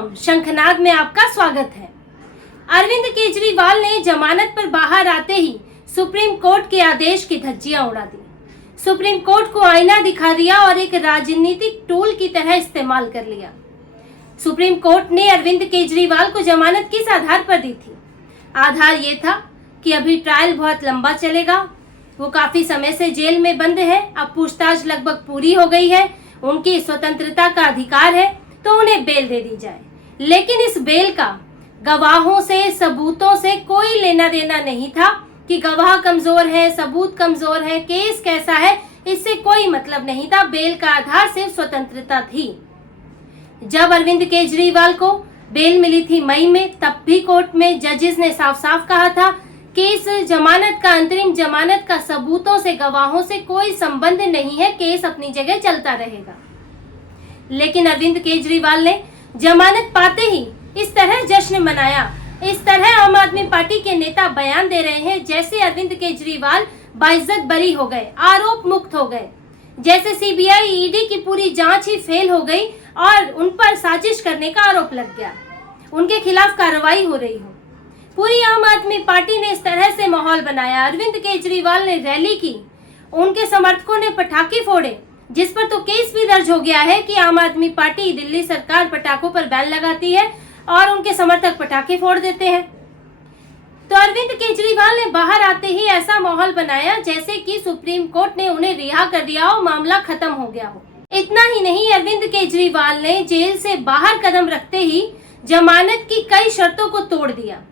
शंखनाद शंखनाद में आपका स्वागत है। अरविंद केजरीवाल ने जमानत पर बाहर आते ही सुप्रीम कोर्ट के आदेश की धज्जियां उड़ा दी। सुप्रीम कोर्ट को आईना दिखा दिया और एक राजनीतिक टूल की तरह इस्तेमाल कर लिया। सुप्रीम कोर्ट ने अरविंद केजरीवाल को जमानत किस आधार पर दी थी? आधार ये था कि अभी ट्रायल बहुत लंबा चलेगा, वो काफी समय से जेल में बंद है, अब पूछताछ लगभग पूरी हो गई है, उनकी स्वतंत्रता का अधिकार है तो उन्हें बेल दे दी जाए। लेकिन इस बेल का गवाहों से, सबूतों से कोई लेना देना नहीं था कि गवाह कमजोर है, सबूत कमजोर है, केस कैसा है, इससे कोई मतलब नहीं था। बेल का आधार सिर्फ स्वतंत्रता थी। जब अरविंद केजरीवाल को बेल मिली थी मई में, तब भी कोर्ट में जजेस ने साफ साफ कहा था कि इस जमानत का, अंतरिम जमानत का सबूतों से, गवाहों से कोई संबंध नहीं है, केस अपनी जगह चलता रहेगा। लेकिन अरविंद केजरीवाल ने जमानत पाते ही इस तरह जश्न मनाया। इस तरह आम आदमी पार्टी के नेता बयान दे रहे हैं जैसे अरविंद केजरीवाल बाइज्जत बरी हो गए, आरोप मुक्त हो गए, जैसे सीबीआई ईडी की पूरी जांच ही फेल हो गई और उन पर साजिश करने का आरोप लग गया, उनके खिलाफ कार्रवाई हो रही हो। पूरी आम आदमी पार्टी ने इस तरह से माहौल बनाया। अरविंद केजरीवाल ने रैली की, उनके समर्थकों ने पटाखे फोड़े, जिस पर तो केस भी दर्ज हो गया है कि आम आदमी पार्टी, दिल्ली सरकार पटाखों पर बैन लगाती है और उनके समर्थक पटाखे फोड़ देते हैं। तो अरविंद केजरीवाल ने बाहर आते ही ऐसा माहौल बनाया जैसे कि सुप्रीम कोर्ट ने उन्हें रिहा कर दिया हो, मामला खत्म हो गया हो। इतना ही नहीं, अरविंद केजरीवाल ने जेल से बाहर कदम रखते ही जमानत की कई शर्तों को तोड़ दिया।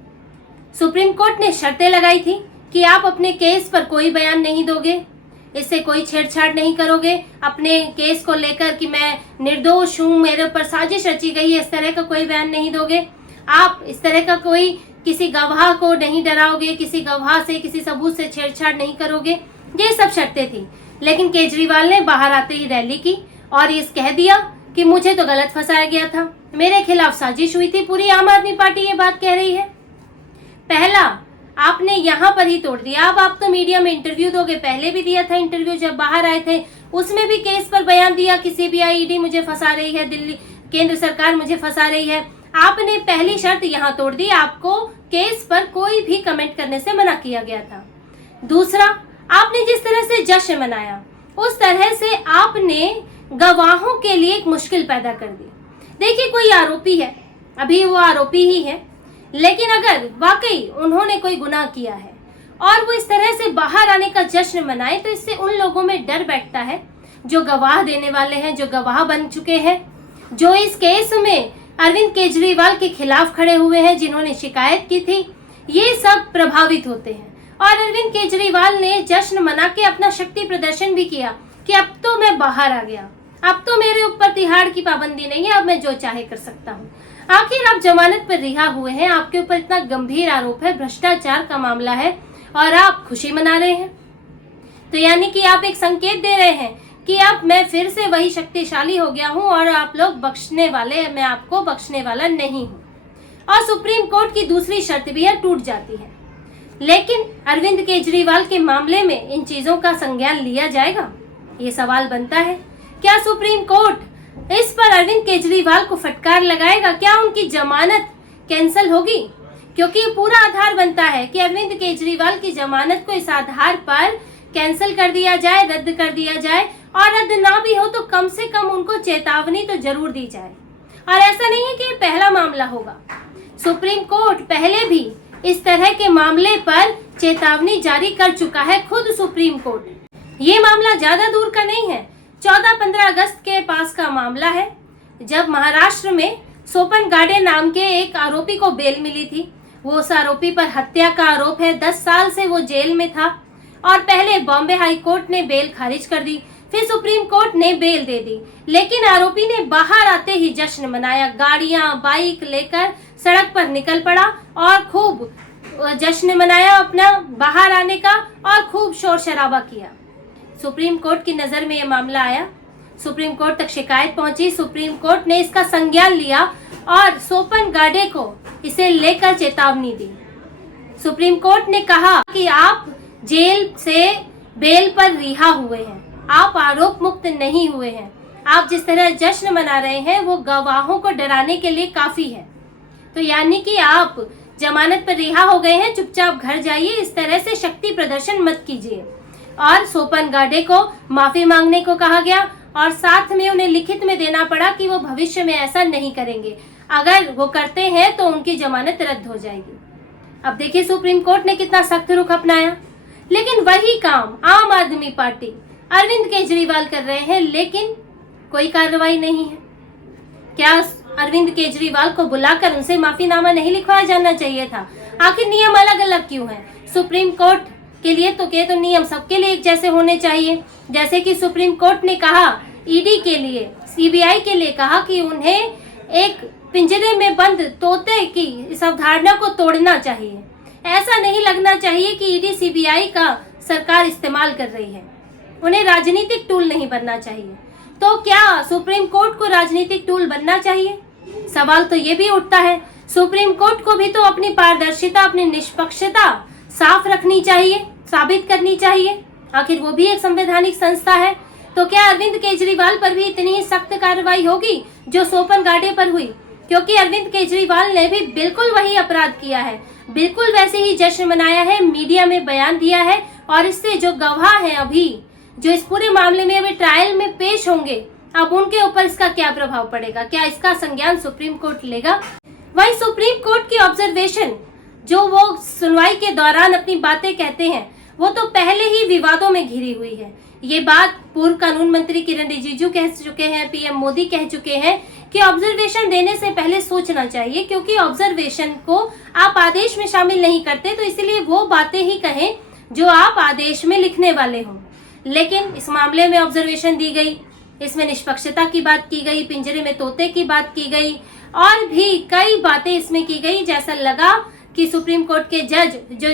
सुप्रीम कोर्ट ने शर्तें लगाई थी कि आप अपने केस पर कोई बयान नहीं दोगे, इससे कोई छेड़छाड़ नहीं करोगे, अपने केस को लेकर कि मैं निर्दोष हूँ, मेरे ऊपर साजिश रची गई है, इस तरह का कोई बयान नहीं दोगे, आप इस तरह का कोई किसी गवाह को नहीं डराओगे, किसी गवाह से, किसी सबूत से छेड़छाड़ नहीं करोगे, ये सब शर्तें थी। लेकिन केजरीवाल ने बाहर आते ही रैली की और ये कह दिया कि मुझे तो गलत फंसाया गया था, मेरे खिलाफ साजिश हुई थी। पूरी आम आदमी पार्टी ये बात कह रही है। पहला आपने यहाँ पर ही तोड़ दिया। अब आप तो मीडिया में इंटरव्यू दोगे, पहले भी दिया था इंटरव्यू जब बाहर आए थे, उसमें भी केस पर बयान दिया कि सीबीआई ईडी मुझे फंसा रही है, दिल्ली केंद्र सरकार मुझे फंसा रही है। आपने पहली शर्त यहाँ तोड़ दी, आपको केस पर कोई भी कमेंट करने से मना किया गया था। दूसरा, आपने जिस तरह से जश्न मनाया उस तरह से आपने गवाहों के लिए एक मुश्किल पैदा कर दी। देखिए, कोई आरोपी है, अभी वो आरोपी ही है, लेकिन अगर वाकई उन्होंने कोई गुनाह किया है और वो इस तरह से बाहर आने का जश्न मनाए तो इससे उन लोगों में डर बैठता है जो गवाह देने वाले हैं, जो गवाह बन चुके हैं, जो इस केस में अरविंद केजरीवाल के खिलाफ खड़े हुए हैं, जिन्होंने शिकायत की थी, ये सब प्रभावित होते हैं। और अरविंद केजरीवाल ने जश्न मना के अपना शक्ति प्रदर्शन भी किया कि अब तो मैं बाहर आ गया, अब तो मेरे ऊपर तिहाड़ की पाबंदी नहीं है, अब मैं जो चाहे कर सकता हूँ। आखिर आप जमानत पर रिहा हुए हैं, आपके ऊपर इतना गंभीर आरोप है, भ्रष्टाचार का मामला है और आप खुशी मना रहे हैं। तो यानी कि आप एक संकेत दे रहे हैं कि अब मैं फिर से वही शक्तिशाली हो गया हूं और आप लोग बख्शने वाले, मैं आपको बख्शने वाला नहीं हूं। और सुप्रीम कोर्ट की दूसरी शर्त भी है, टूट जाती है। लेकिन अरविंद केजरीवाल के मामले में इन चीजों का संज्ञान लिया जाएगा, ये सवाल बनता है। क्या सुप्रीम कोर्ट इस पर अरविंद केजरीवाल को फटकार लगाएगा? क्या उनकी जमानत कैंसिल होगी? क्योंकि पूरा आधार बनता है कि अरविंद केजरीवाल की जमानत को इस आधार पर कैंसिल कर दिया जाए, रद्द कर दिया जाए, और रद्द ना भी हो तो कम से कम उनको चेतावनी तो जरूर दी जाए। और ऐसा नहीं है कि ये पहला मामला होगा, सुप्रीम कोर्ट पहले भी इस तरह के मामले पर चेतावनी जारी कर चुका है, खुद सुप्रीम कोर्ट। ये मामला ज्यादा दूर का नहीं है, 14-15 अगस्त के पास का मामला है, जब महाराष्ट्र में सोपन गाडे नाम के एक आरोपी को बेल मिली थी। वो उस आरोपी पर हत्या का आरोप है, 10 साल से वो जेल में था और पहले बॉम्बे हाई कोर्ट ने बेल खारिज कर दी, फिर सुप्रीम कोर्ट ने बेल दे दी। लेकिन आरोपी ने बाहर आते ही जश्न मनाया, गाड़ियां, बाइक लेकर सड़क पर निकल पड़ा और खूब जश्न मनाया अपना बाहर आने का और खूब शोर शराबा किया। सुप्रीम कोर्ट की नजर में यह मामला आया, सुप्रीम कोर्ट तक शिकायत पहुंची, सुप्रीम कोर्ट ने इसका संज्ञान लिया और सोपन गाडे को इसे लेकर चेतावनी दी। सुप्रीम कोर्ट ने कहा कि आप जेल से बेल पर रिहा हुए हैं, आप आरोप मुक्त नहीं हुए हैं, आप जिस तरह जश्न मना रहे हैं वो गवाहों को डराने के लिए काफी है। तो यानी कि आप जमानत पर रिहा हो गए हैं, चुपचाप घर जाइए, इस तरह से शक्ति प्रदर्शन मत कीजिए। और सोपन गाडे को माफी मांगने को कहा गया और साथ में उन्हें लिखित में देना पड़ा कि वो भविष्य में ऐसा नहीं करेंगे। अगर वो करते हैं तो उनकी जमानत रद्द हो जाएगी। अब देखिए सुप्रीम कोर्ट ने कितना सख्त रुख अपनाया, लेकिन वही काम आम आदमी पार्टी अरविंद केजरीवाल कर रहे हैं, लेकिन कोई कार्रवाई नहीं है। क्या अरविंद केजरीवाल को बुलाकर उनसे माफीनामा नहीं लिखवाया जाना चाहिए था? आखिर नियम अलग अलग क्यों हैं? सुप्रीम कोर्ट के लिए तो नियम सबके लिए एक जैसे होने चाहिए। जैसे कि सुप्रीम कोर्ट ने कहा ईडी के लिए, सीबीआई के लिए कहा कि उन्हें एक पिंजरे में बंद तोते की इस अवधारणा को तोड़ना चाहिए। ऐसा नहीं लगना चाहिए कि ईडी सीबीआई का सरकार इस्तेमाल कर रही है। उन्हें राजनीतिक टूल नहीं बनना चाहिए। तो क्या सुप्रीम कोर्ट को राजनीतिक टूल बनना चाहिए? सवाल तो ये भी उठता है। सुप्रीम कोर्ट को भी तो अपनी पारदर्शिता, अपनी निष्पक्षता साफ रखनी चाहिए, साबित करनी चाहिए। आखिर वो भी एक संवैधानिक संस्था है। तो क्या अरविंद केजरीवाल पर भी इतनी ही सख्त कार्रवाई होगी जो सोपन गाडे पर हुई? क्योंकि अरविंद केजरीवाल ने भी बिल्कुल वही अपराध किया है, बिल्कुल वैसे ही जश्न मनाया है, मीडिया में बयान दिया है, और इससे जो गवाह हैं अभी जो इस पूरे मामले में अभी ट्रायल में पेश होंगे, अब उनके ऊपर इसका क्या प्रभाव पड़ेगा? क्या इसका संज्ञान सुप्रीम कोर्ट लेगा? वही सुप्रीम कोर्ट की ऑब्जर्वेशन जो वो सुनवाई के दौरान अपनी बातें कहते हैं, वो तो पहले ही विवादों में घिरी हुई है। ये बात पूर्व कानून मंत्री किरण रिजिजू कह चुके हैं, पीएम मोदी कह चुके हैं कि ऑब्जर्वेशन देने से पहले सोचना चाहिए, क्योंकि ऑब्जर्वेशन को आप आदेश में शामिल नहीं करते, तो इसलिए वो बातें ही कहें जो आप आदेश में लिखने वाले हों। लेकिन इस मामले में ऑब्जर्वेशन दी गई, इसमें निष्पक्षता की बात की गई, पिंजरे में तोते की बात की गई, और भी कई बातें इसमें की गई। जैसा लगा कि सुप्रीम कोर्ट के जज जो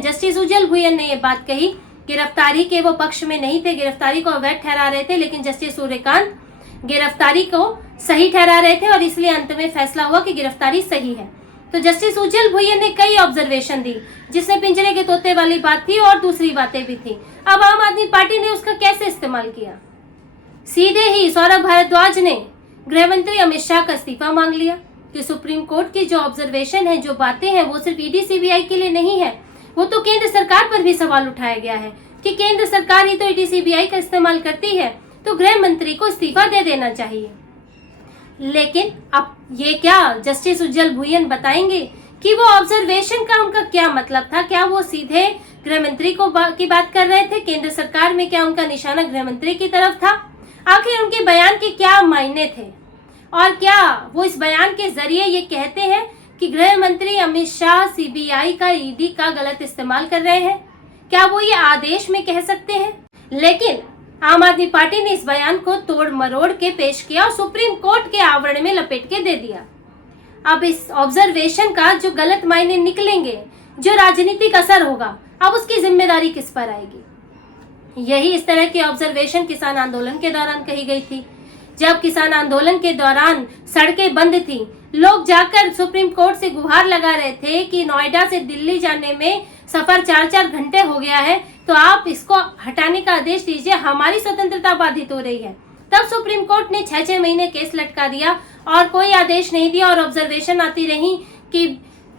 जस्टिस उज्जवल भुयन ने ये बात कही, गिरफ्तारी के वो पक्ष में नहीं थे, गिरफ्तारी को अवैध ठहरा रहे थे, लेकिन जस्टिस सूर्यकांत गिरफ्तारी को सही ठहरा रहे थे और इसलिए अंत में फैसला हुआ कि गिरफ्तारी सही है। तो जस्टिस उज्जवल भुयन ने कई ऑब्जर्वेशन दी, जिसमें पिंजरे के तोते वाली बात थी और दूसरी बातें भी थी। अब आम आदमी पार्टी ने उसका कैसे इस्तेमाल किया? सीधे ही सौरभ भारद्वाज ने गृह मंत्री अमित शाह का इस्तीफा मांग लिया कि सुप्रीम कोर्ट की जो ऑब्जर्वेशन है, जो बातें हैं, वो सिर्फ ईडी सीबीआई के लिए नहीं है, वो तो केंद्र सरकार पर भी सवाल उठाया गया है कि केंद्र सरकार ही तो ईडी सीबीआई का इस्तेमाल करती है, तो गृह मंत्री को इस्तीफा दे देना चाहिए। लेकिन अब ये क्या जस्टिस उज्जवल भुयन बताएंगे कि वो ऑब्जर्वेशन का उनका क्या मतलब था? क्या वो सीधे गृह मंत्री की बात कर रहे थे? केंद्र सरकार में क्या उनका निशाना गृह मंत्री की तरफ था? आखिर उनके बयान के क्या मायने थे? और क्या वो इस बयान के जरिए ये कहते हैं कि गृह मंत्री अमित शाह सीबीआई का, ईडी का गलत इस्तेमाल कर रहे हैं? क्या वो ये आदेश में कह सकते हैं? लेकिन आम आदमी पार्टी ने इस बयान को तोड़ मरोड़ के पेश किया और सुप्रीम कोर्ट के आवरण में लपेट के दे दिया। अब इस ऑब्जर्वेशन का जो गलत मायने निकलेंगे, जो राजनीतिक असर होगा, अब उसकी जिम्मेदारी किस पर आएगी? यही इस तरह की ऑब्जर्वेशन किसान आंदोलन के दौरान कही गई थी। जब किसान आंदोलन के दौरान सड़कें बंद थी, लोग जाकर सुप्रीम कोर्ट से गुहार लगा रहे थे कि नोएडा से दिल्ली जाने में सफर 4-4 घंटे हो गया है, तो आप इसको हटाने का आदेश दीजिए, हमारी स्वतंत्रता बाधित हो रही है। तब सुप्रीम कोर्ट ने 6-6 महीने केस लटका दिया और कोई आदेश नहीं दिया, और ऑब्जर्वेशन आती रही कि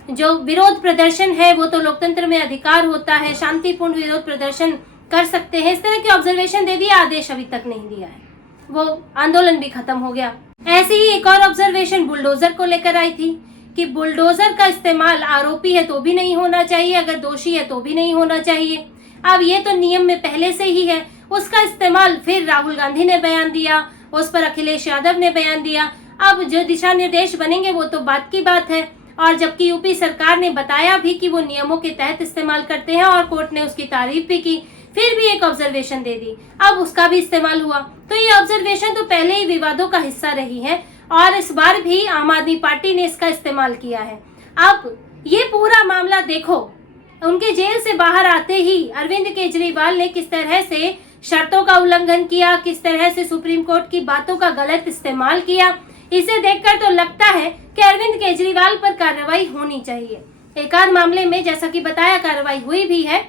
जो विरोध प्रदर्शन है वो तो लोकतंत्र में अधिकार होता है, शांतिपूर्ण विरोध प्रदर्शन कर सकते हैं। इस तरह के ऑब्जर्वेशन दे दिया, आदेश अभी तक नहीं दिया है, वो आंदोलन भी खत्म हो गया। ऐसे ही एक और ऑब्जर्वेशन बुलडोजर को लेकर आई थी कि बुलडोजर का इस्तेमाल आरोपी है तो भी नहीं होना चाहिए, अगर दोषी है तो भी नहीं होना चाहिए। अब ये तो नियम में पहले से ही है, उसका इस्तेमाल फिर राहुल गांधी ने बयान दिया, उस पर अखिलेश यादव ने बयान दिया। अब जो दिशा निर्देश बनेंगे वो तो बात की बात है, और जबकि यूपी सरकार ने बताया भी कि वो नियमों के तहत इस्तेमाल करते हैं और कोर्ट ने उसकी तारीफ भी की, फिर भी एक ऑब्जर्वेशन दे दी, अब उसका भी इस्तेमाल हुआ। तो ये ऑब्जर्वेशन तो पहले ही विवादों का हिस्सा रही है और इस बार भी आम आदमी पार्टी ने इसका इस्तेमाल किया है। अब ये पूरा मामला देखो, उनके जेल से बाहर आते ही अरविंद केजरीवाल ने किस तरह से शर्तों का उल्लंघन किया, किस तरह से सुप्रीम कोर्ट की बातों का गलत इस्तेमाल किया। इसे देखकर तो लगता है कि अरविंद केजरीवाल पर कार्रवाई होनी चाहिए। एक आध मामले में जैसा कि बताया कार्रवाई हुई भी है,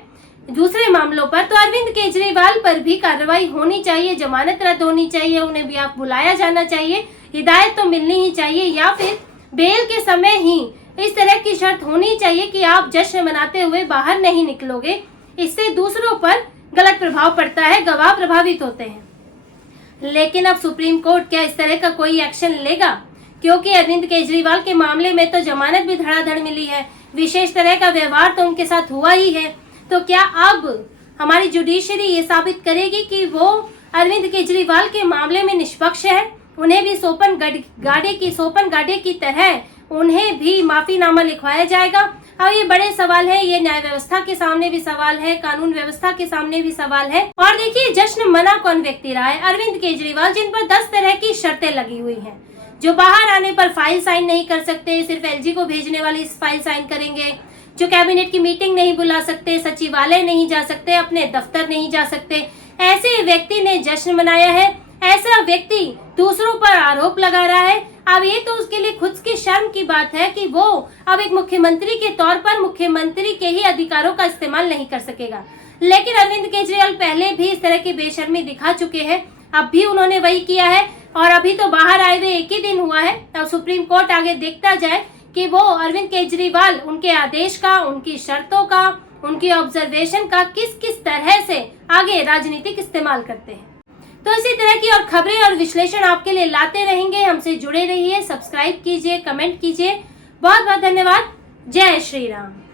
दूसरे मामलों पर, तो अरविंद केजरीवाल पर भी कार्रवाई होनी चाहिए, जमानत रद्द होनी चाहिए, उन्हें भी आप बुलाया जाना चाहिए, हिदायत तो मिलनी ही चाहिए, या फिर बेल के समय ही इस तरह की शर्त होनी चाहिए कि आप जश्न मनाते हुए बाहर नहीं निकलोगे। इससे दूसरों पर गलत प्रभाव पड़ता है, गवाह प्रभावित होते हैं। लेकिन अब सुप्रीम कोर्ट क्या इस तरह का कोई एक्शन लेगा? क्योंकि अरविंद केजरीवाल के मामले में तो जमानत भी धड़ाधड़ मिली है, विशेष तरह का व्यवहार तो उनके साथ हुआ ही है। तो क्या अब हमारी जुडिशरी ये साबित करेगी कि वो अरविंद केजरीवाल के मामले में निष्पक्ष है? उन्हें भी सोपन गाड़े की तरह उन्हें भी माफीनामा लिखवाया जाएगा? अब ये बड़े सवाल है, ये न्याय व्यवस्था के सामने भी सवाल है, कानून व्यवस्था के सामने भी सवाल है। और देखिए, जश्न मना कौन व्यक्ति रहा है? अरविंद केजरीवाल, जिन पर 10 तरह की शर्तें लगी हुई हैं, जो बाहर आने पर फाइल साइन नहीं कर सकते, सिर्फ एलजी को भेजने वाली फाइल साइन करेंगे, जो कैबिनेट की मीटिंग नहीं बुला सकते, सचिवालय नहीं जा सकते, अपने दफ्तर नहीं जा सकते, ऐसे व्यक्ति ने जश्न मनाया है। ऐसा व्यक्ति दूसरों पर आरोप लगा रहा है। अब ये तो उसके लिए खुद की शर्म की बात है कि वो अब एक मुख्यमंत्री के तौर पर मुख्यमंत्री के ही अधिकारों का इस्तेमाल नहीं कर सकेगा। लेकिन अरविंद केजरीवाल पहले भी इस तरह की बेशर्मी दिखा चुके हैं, अब भी उन्होंने वही किया है, और अभी तो बाहर आए हुए एक ही दिन हुआ है। अब सुप्रीम कोर्ट आगे देखता जाए कि वो अरविंद केजरीवाल उनके आदेश का, उनकी शर्तों का, उनकी ऑब्जर्वेशन का किस किस तरह से आगे राजनीतिक इस्तेमाल करते हैं। तो इसी तरह की और खबरें और विश्लेषण आपके लिए लाते रहेंगे। हमसे जुड़े रहिए, सब्सक्राइब कीजिए, कमेंट कीजिए। बहुत बहुत धन्यवाद। जय श्री राम।